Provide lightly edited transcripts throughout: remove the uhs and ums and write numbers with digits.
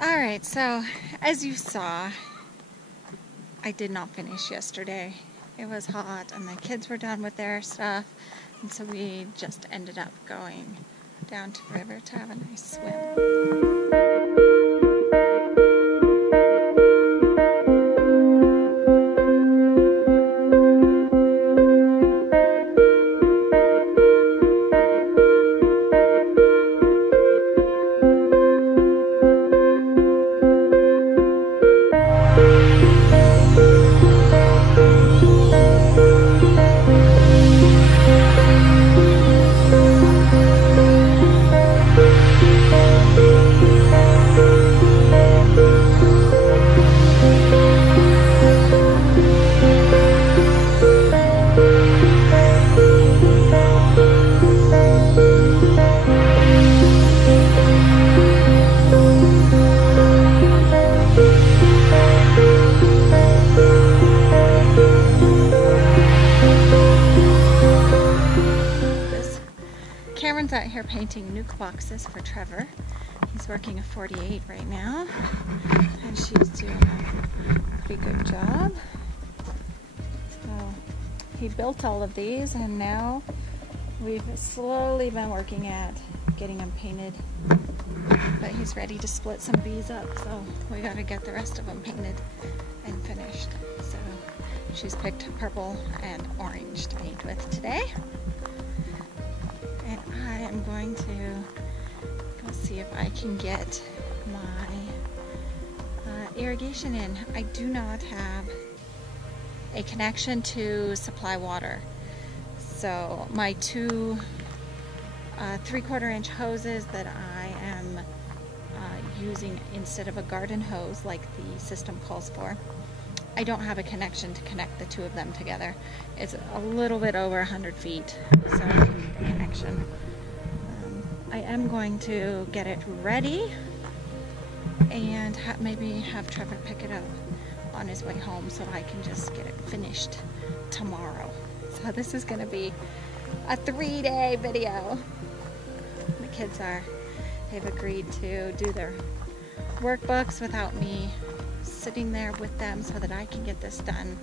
Alright, so as you saw, I did not finish yesterday. It was hot and the kids were done with their stuff, and so we just ended up going down to the river to have a nice swim. Cameron's out here painting nuke boxes for Trevor. He's working a 48 right now, and she's doing a pretty good job. So he built all of these, and now we've slowly been working at getting them painted. But he's ready to split some of these up, so we got to get the rest of them painted and finished. So she's picked purple and orange to paint with today. And I am going to go see if I can get my irrigation in. I do not have a connection to supply water. So my two 3/4 inch hoses that I am using instead of a garden hose like the system calls for, I don't have a connection to connect the two of them together. It's a little bit over 100 feet, so I need a connection. I am going to get it ready and maybe have Trevor pick it up on his way home so I can just get it finished tomorrow. So this is going to be a 3-day video. The kids they've agreed to do their workbooks without me sitting there with them so that I can get this done,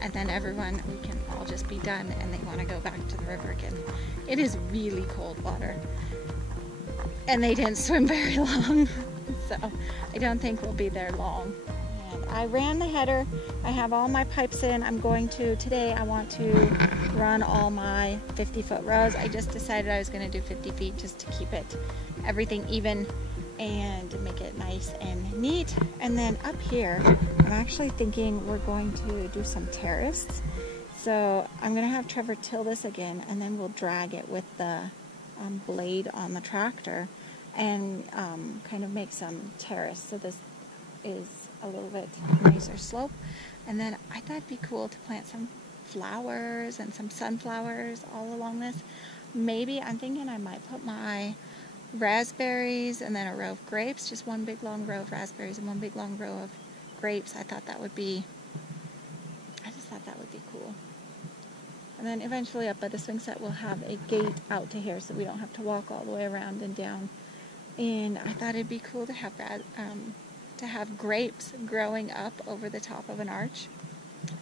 and then we can all just be done, and they want to go back to the river again. It is really cold water, and they didn't swim very long, so I don't think we'll be there long. And I ran the header. I have all my pipes in. Today I want to run all my 50-foot rows. I just decided I was going to do 50 feet just to keep everything even and make it nice and neat. And then up here, I'm actually thinking we're going to do some terrace. So I'm going to have Trevor till this again, and then we'll drag it with the blade on the tractor and kind of make some terrace. So this is a little bit nicer slope. And then I thought it'd be cool to plant some flowers and some sunflowers all along this. Maybe I'm thinking I might put my raspberries and then a row of grapes, just one big long row of raspberries and one big long row of grapes. I just thought that would be cool. And then eventually up by the swing set we'll have a gate out to here so we don't have to walk all the way around and down. And I thought it'd be cool to have grapes growing up over the top of an arch.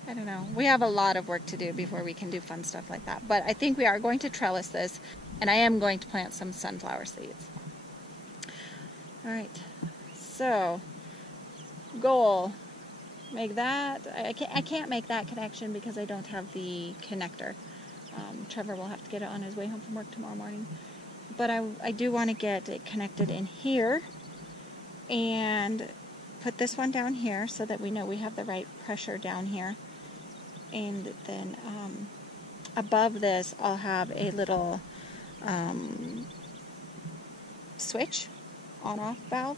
I don't know. We have a lot of work to do before we can do fun stuff like that. But I think we are going to trellis this, and I am going to plant some sunflower seeds. Alright, so goal, make that. I can't make that connection because I don't have the connector. Trevor will have to get it on his way home from work tomorrow morning. But I do want to get it connected in here and put this one down here so that we know we have the right pressure down here. And then above this I'll have a little switch, on-off valve,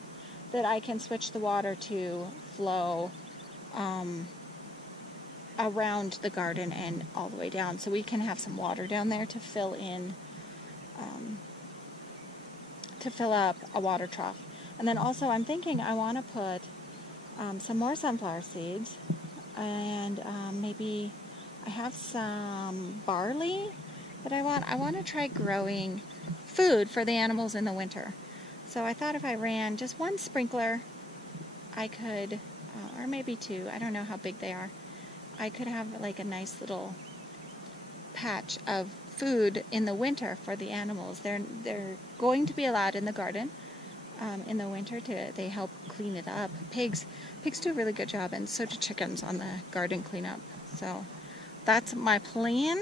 that I can switch the water to flow around the garden and all the way down, so we can have some water down there to fill up a water trough. And then also I'm thinking I want to put some more sunflower seeds, and maybe I have some barley that I want to try growing food for the animals in the winter. So I thought if I ran just one sprinkler, I could, or maybe two, I don't know how big they are, I could have like a nice little patch of food in the winter for the animals. They're going to be allowed in the garden in the winter. They help clean it up. Pigs do a really good job, and so do chickens on the garden cleanup. So that's my plan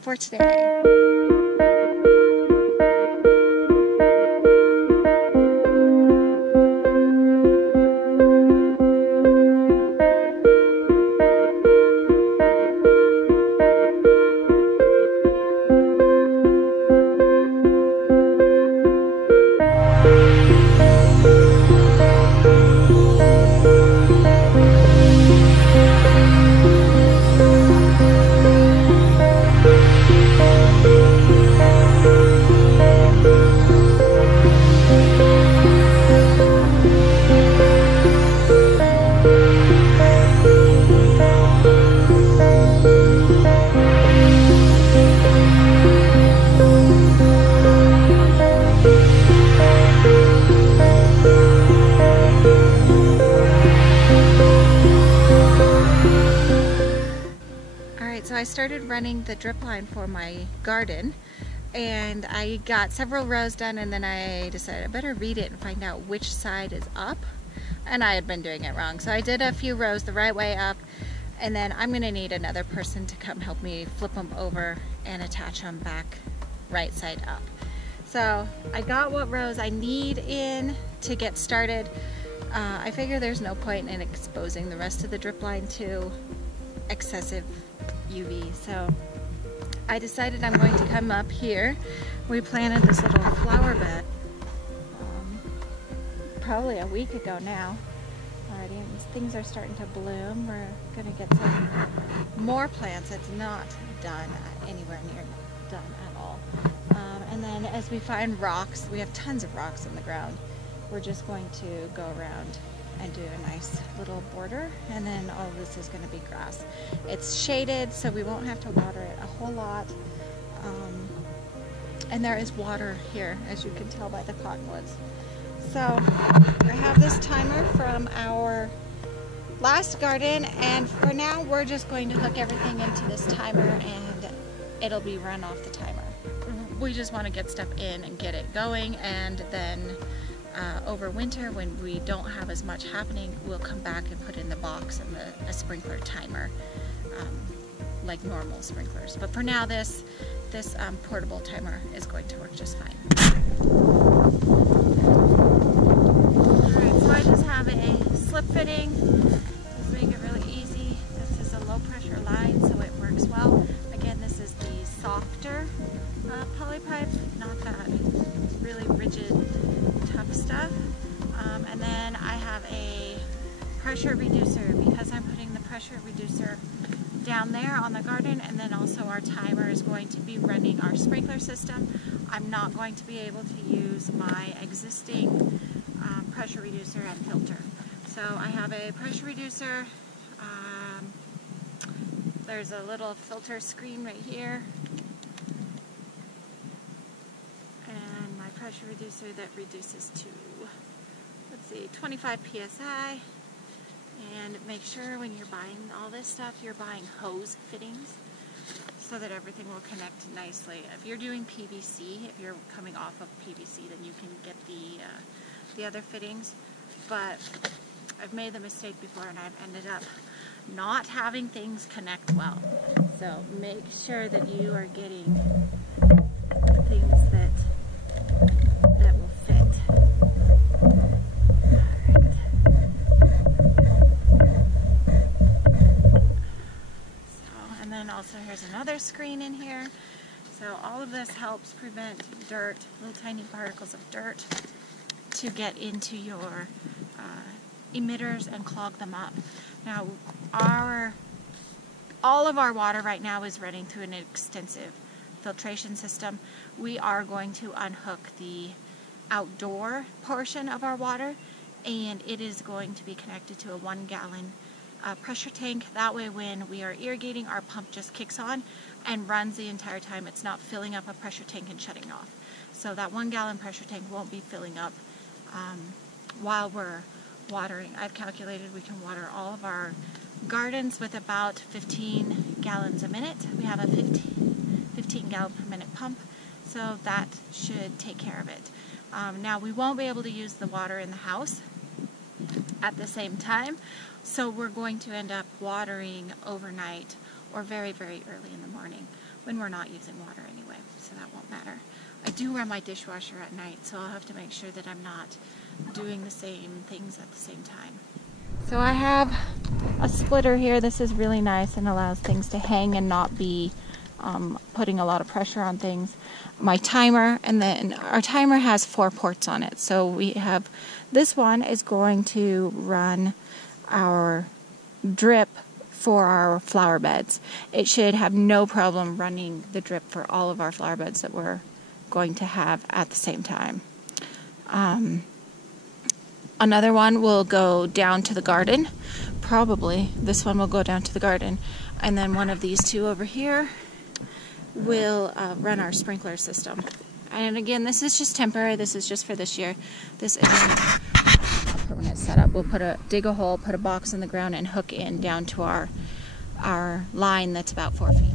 for today. So I started running the drip line for my garden, and I got several rows done, and then I decided I better read it and find out which side is up, and I had been doing it wrong. So I did a few rows the right way up, and then I'm gonna need another person to come help me flip them over and attach them back right side up. So I got what rows I need in to get started. I figure there's no point in exposing the rest of the drip line to excessive UV, so I decided I'm going to come up here. We planted this little flower bed probably a week ago now already, and things are starting to bloom. We're gonna get some more plants. It's not done anywhere near done at all. And then as we find rocks, we have tons of rocks in the ground, we're just going to go around and do a nice little border, and then all of this is going to be grass. It's shaded, so we won't have to water it a whole lot, and there is water here, as you can tell by the cottonwoods. So I have this timer from our last garden, and for now we're just going to hook everything into this timer, and it'll be run off the timer. We just want to get stuff in and get it going, and then over winter, when we don't have as much happening, we'll come back and put in the box and a sprinkler timer, like normal sprinklers. But for now, this portable timer is going to work just fine. Alright, so I just have a slip fitting. Just make it really easy. This is a low pressure line, so it works well. Again, this is the softer poly pipe, not that really rigid tough stuff. And then I have a pressure reducer, because I'm putting the pressure reducer down there on the garden, and then also our timer is going to be running our sprinkler system. I'm not going to be able to use my existing pressure reducer and filter. So I have a pressure reducer. There's a little filter screen right here, and my pressure reducer that reduces to, let's see, 25 psi. And make sure when you're buying all this stuff, you're buying hose fittings so that everything will connect nicely. If you're doing PVC, if you're coming off of PVC, then you can get the other fittings. But I've made the mistake before, and I've ended up not having things connect well. So make sure that you are getting things that will fit. And then also here's another screen in here. So all of this helps prevent dirt, little tiny particles of dirt, to get into your emitters and clog them up. Now all of our water right now is running through an extensive filtration system. We are going to unhook the outdoor portion of our water, and it is going to be connected to a 1 gallon pressure tank. That way when we are irrigating, our pump just kicks on and runs the entire time. It's not filling up a pressure tank and shutting off. So that 1 gallon pressure tank won't be filling up while we're watering. I've calculated we can water all of our gardens with about 15 gallons a minute. We have a 15 gallon per minute pump, so that should take care of it. Now we won't be able to use the water in the house at the same time, so we're going to end up watering overnight or very, very early in the morning when we're not using water anyway, so that won't matter. I do run my dishwasher at night, so I'll have to make sure that I'm not doing the same things at the same time. So I have a splitter here. This is really nice and allows things to hang and not be putting a lot of pressure on things. My timer, and then our timer has 4 ports on it. So we have, this one is going to run our drip for our flower beds. It should have no problem running the drip for all of our flower beds that we're going to have at the same time. Another one will go down to the garden. Probably this one will go down to the garden. And then one of these two over here will run our sprinkler system. And again, this is just temporary. This is just for this year. This isn't a permanent setup. We'll dig a hole, put a box in the ground, and hook in down to our line that's about 4 feet.